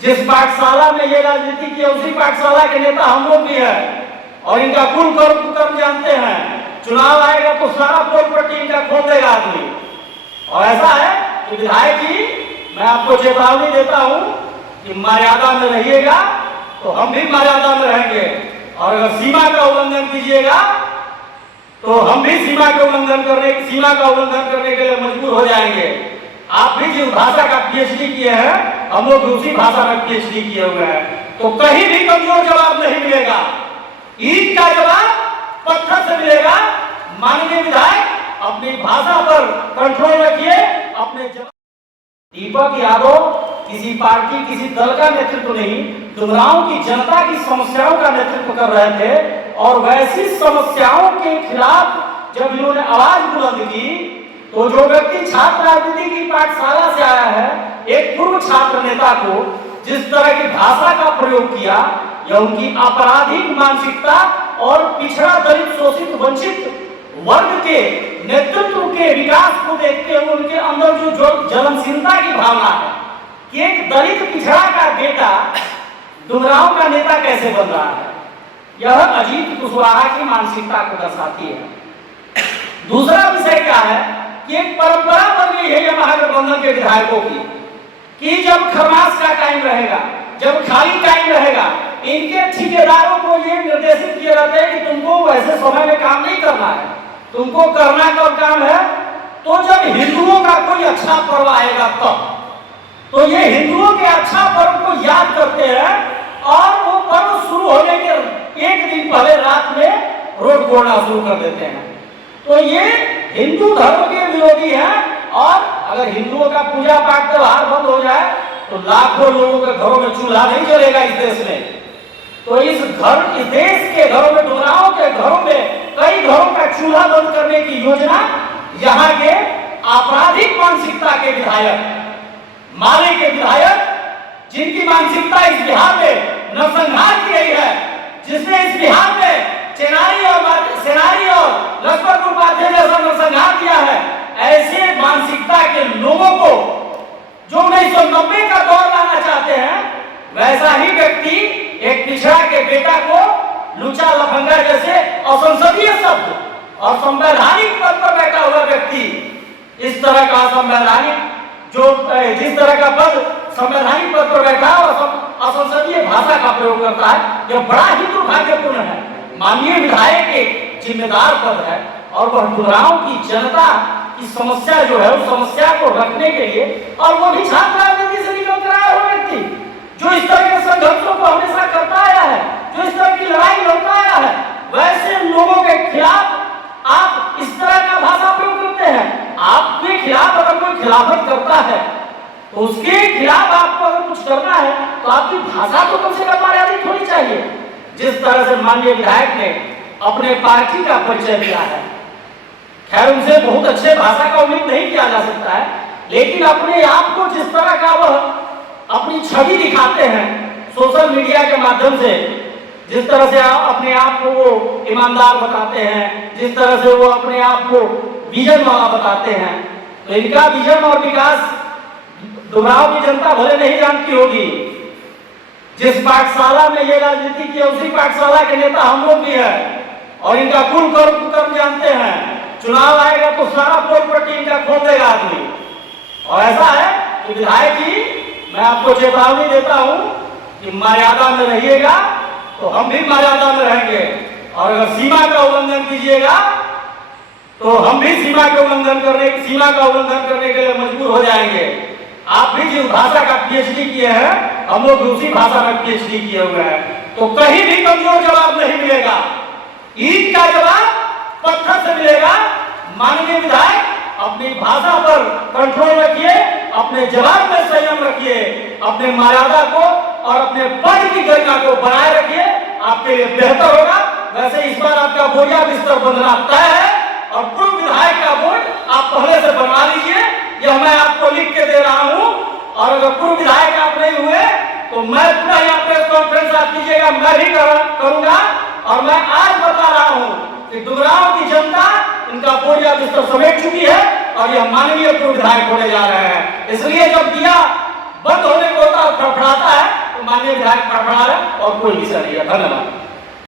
जिस पाठशाला में ये राजनीति की है उसी पाठशाला के नेता हम लोग भी है और इनका कुल कर्म जानते हैं। चुनाव आएगा तो सारा प्रॉपर्टी इनका खोल देगा आदमी। और ऐसा है कि विधायक जी, मैं आपको चेतावनी देता हूं कि मर्यादा में रहिएगा तो हम भी मर्यादा में रहेंगे, और अगर सीमा का उल्लंघन कीजिएगा तो हम भी सीमा का उल्लंघन करने के लिए मजबूर हो जाएंगे। आप भी जिस भाषा का पीएचडी किए हैं, हम लोग भी उसी भाषा में पीएचडी किए हुए हैं, तो कहीं भी कमजोर जवाब नहीं मिलेगा। ईट का जवाब पत्थर से मिलेगा। माननीय विधायक, अपनी भाषा पर कंट्रोल रखिए। अपने दीपक यादव किसी पार्टी किसी दल का नेतृत्व नहीं, डुमरांव की जनता की समस्याओं का नेतृत्व कर रहे थे, और वैसी समस्याओं के खिलाफ जब इन्होंने आवाज बुलंद की तो जो व्यक्ति छात्र राजनीति की पाठशाला से आया है, एक पूर्व छात्र नेता को जिस तरह की भाषा का प्रयोग किया, यह उनकी आपराधिक मानसिकता और पिछड़ा दलित शोषित वंचित वर्ग के नेतृत्व के विकास को देखते हुए उनके अंदर जो जलनशीलता की भावना है कि एक दलित पिछड़ा का बेटा डुमरांव का नेता कैसे बन रहा है, यह अजीत कुशवाहा की मानसिकता को दर्शाती है। दूसरा विषय क्या है कि एक परंपरा बन गई है महागठबंधन के विधायकों की कि जब खरमास का टाइम रहेगा, जब खाली टाइम रहेगा, इनके ठेकेदारों को ये निर्देशित किया जाता है कि तुमको वैसे समय में काम नहीं करना है, तुमको करना कब काम है तो जब हिंदुओं का कोई अच्छा पर्व आएगा तब। तो ये हिंदुओं के अच्छा पर्व को याद करते हैं और वो पर्व शुरू होने के एक दिन पहले रात में रोड तोड़ना शुरू कर देते हैं। तो ये हिंदू धर्म के विरोधी हैं, और अगर हिंदुओं का पूजा पाठ त्योहार बंद हो जाए तो लाखों लोगों के घरों में चूल्हा नहीं जलेगा इस देश में। तो इस देश के घरों में, डुमरांव के घरों में कई घरों का चूल्हा बंद करने की योजना यहाँ के आपराधिक मानसिकता के विधायक, माले के विधायक, जिनकी मानसिकता इस बिहार में नरसंहार की गई है, जिसने इस बिहार में सेनानी और लक्ष्मण उपाध्याय जैसा नरसंहार किया है, ऐसे मानसिकता के लोगों को जो 1990 का दौर लाना चाहते हैं, वैसा ही व्यक्ति एक पिछड़ा के बेटा को लुचा लफंगा जैसे असंसदीय शब्द और संवैधानिक पद पर बैठा हुआ व्यक्ति इस तरह का असंवैधानिक जिस तरह का पद संवैधानिक पद पर बैठा और असंसदीय भाषा का प्रयोग करता है, यह बड़ा ही दुर्भाग्यपूर्ण है। माननीय विधायक एक जिम्मेदार पद है और वह डुमरांव की जनता की समस्या जो है उस समस्या को रखने के लिए, और वो भी छात्र राजनीति से निकल कर आया हुआ व्यक्ति जो इस तरह के संघर्षों को हमेशा करता आया है, जो इस तरह की लड़ाई लड़ता आया है, वैसे लोगों के खिलाफ आप इस तरह का भाषा प्रयोग करते हैं। आपके खिलाफ अगर कोई खिलाफत करता है तो उसके खिलाफ आपको अगर कुछ करना है तो आपकी भाषा तो कम से कम मर्यादित होनी चाहिए। जिस तरह से माननीय विधायक ने अपने पार्टी का परिचय दिया है, खैर उनसे बहुत अच्छे भाषा का उम्मीद नहीं किया जा सकता है, लेकिन अपने आप को जिस तरह का वह अपनी छवि दिखाते हैं सोशल मीडिया के माध्यम से, जिस तरह से अपने आप को वो ईमानदार बताते हैं, जिस तरह से वो अपने आप को विजन वाला बताते हैं, तो इनका विजन और विकास डुमरांव की जनता भले नहीं जानती होगी। जिस पाठशाला में ये राजनीति की है उसी पाठशाला के नेता हम लोग भी है और इनका कुल कर्म जानते हैं। चुनाव आएगा तो सारा प्रॉपर्टी इनका खोल देगा आदमी। और ऐसा है कि विधायक जी, मैं आपको चेतावनी देता हूं कि मर्यादा में रहिएगा तो हम भी मर्यादा में रहेंगे, और अगर सीमा का उल्लंघन कीजिएगा तो हम भी सीमा का उल्लंघन करने के लिए मजबूर हो जाएंगे। आप भी जिस भाषा का पीएचडी किए हैं, हम लोग भी उसी भाषा में पीएचडी किए हुए हैं, तो कहीं भी कमजोर जवाब नहीं मिलेगा। ईट का जवाब पत्थर से मिलेगा। माननीय विधायक, अपनी भाषा पर कंट्रोल रखिए, अपने जवाब में संयम रखिए, अपने मर्यादा को और अपने पद की गरिमा को बनाए रखिए, आपके लिए बेहतर होगा। वैसे इस बार आपका बोरिया बिस्तर बंधना तय है और पूर्व विधायक का बोर्ड आप पहले से बनवा लीजिए, यह मैं आपको लिख के दे रहा हूं। और अगर पूर्व विधायक आप नहीं हुए तो मैं पूरा यहाँ प्रेस कॉन्फ्रेंस आप कीजिएगा, मैं भी करूंगा। और मैं आज बता रहा हूं कि डुमरांव की जनता इनका बोरिया बिस्तर समेट चुकी है और यह माननीय पूर्व विधायक होने जा रहे हैं। इसलिए जब दिया बंद होने को होता है, फड़फड़ाता है, दिए, विधायक फड़फड़ा रहे और कोई विषय नहीं है। धन्यवाद।